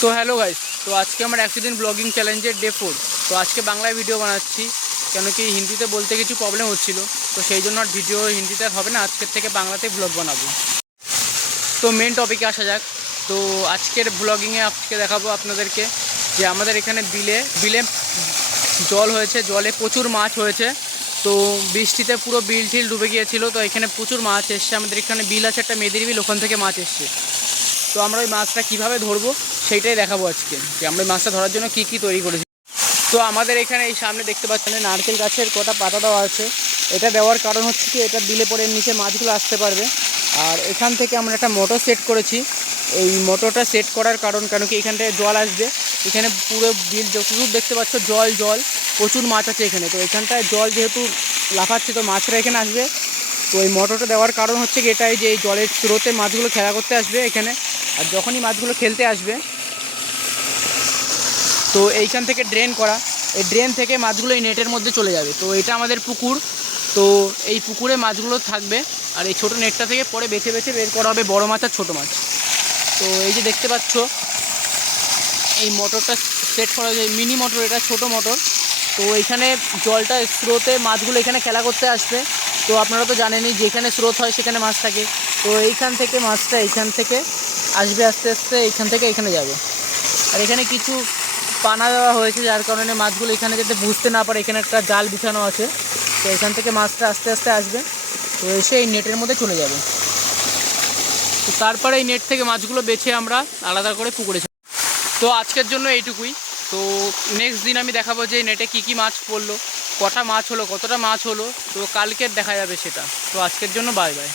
তো hello guys, তো আজকে আমার 100 দিন ব্লগিং চ্যালেঞ্জের ডে 4। তো আজকে বাংলায় ভিডিও বানাচ্ছি, কেন কি হিন্দিতে বলতে কিছু প্রবলেম হচ্ছিল, তো সেই জন্য আর ভিডিও হিন্দিতে আর হবে না, আজকের থেকে বাংলাতে ব্লগ বানাবো। তো মেন টপিকে আসা যাক। তো আজকের ব্লগিংয়ে আজকে দেখাবো আপনাদেরকে যে আমাদের এখানে বিলে জল হয়েছে, জলে প্রচুর মাছ হয়েছে। তো বৃষ্টিতে পুরো বিল ঠিল ডুবে গিয়েছিলো, তো এখানে প্রচুর মাছ এসছে। আমাদের এখানে বিল আছে একটা, মেদির বিল, ওখান থেকে মাছ এসছে। তো আমরা ওই মাছটা কীভাবে ধরবো সেইটাই দেখাবো আজকে, যে আমরা ওই মাছটা ধরার জন্য কী কী তৈরি করেছি। তো আমাদের এখানে এই সামনে দেখতে পাচ্ছেন নারকেল গাছের কটা পাতা দেওয়া আছে। এটা দেওয়ার কারণ হচ্ছে কি, এটা দিলে পরে নিচে মাছগুলো আসতে পারবে। আর এখান থেকে আমরা একটা মোটর সেট করেছি। এই মোটরটা সেট করার কারণ কেন কি, এখান থেকে জল আসবে। এখানে পুরো বিল যতদূর দেখতে পাচ্ছ জল জল, প্রচুর মাছ আছে এখানে। তো এখানটায় জল যেহেতু লাফাচ্ছে, তো মাছরা এখানে আসবে। তো এই মোটরটা দেওয়ার কারণ হচ্ছে কি এটাই, যে এই জলের স্রোতে মাছগুলো খেলা করতে আসবে এখানে। আর যখনই মাছগুলো খেলতে আসবে, তো এইখান থেকে ড্রেন করা, এই ড্রেন থেকে মাছগুলো এই নেটের মধ্যে চলে যাবে। তো এটা আমাদের পুকুর, তো এই পুকুরে মাছগুলো থাকবে। আর এই ছোটো নেটটা থেকে পরে বেছে বেছে বের করা হবে বড় মাছ আর ছোটো মাছ। তো এই যে দেখতে পাচ্ছ এই মোটরটা সেট করা যায়, মিনি মোটর, এটা ছোটো মোটর। তো এইখানে জলটা স্রোতে মাছগুলো এখানে খেলা করতে আসবে। তো আপনারা তো জানেনই, যেখানে স্রোত হয় সেখানে মাছ থাকে। তো এইখান থেকে মাছটা এইখান থেকে আসবে, আস্তে আস্তে এইখান থেকে এখানে যাবে। আর এখানে কিছু পানা দেওয়া হয়েছে, যার কারণে মাছগুলো এখানে যাতে বুঝতে না পারে, এখানে একটা জাল বিছানো আছে। তো এখান থেকে মাছটা আস্তে আস্তে আসবে, তো এসে এই নেটের মধ্যে চলে যাবে। তো তারপরে এই নেট থেকে মাছগুলো বেছে আমরা আলাদা করে পুকুরে ছাড়ব। তো আজকের জন্য এইটুকুই। তো নেক্সট দিন আমি দেখাবো যে নেটে কী কী মাছ পড়লো, কটা মাছ হলো, কতটা মাছ হলো। তো কালকের দেখা যাবে সেটা। তো আজকের জন্য বাই বাই।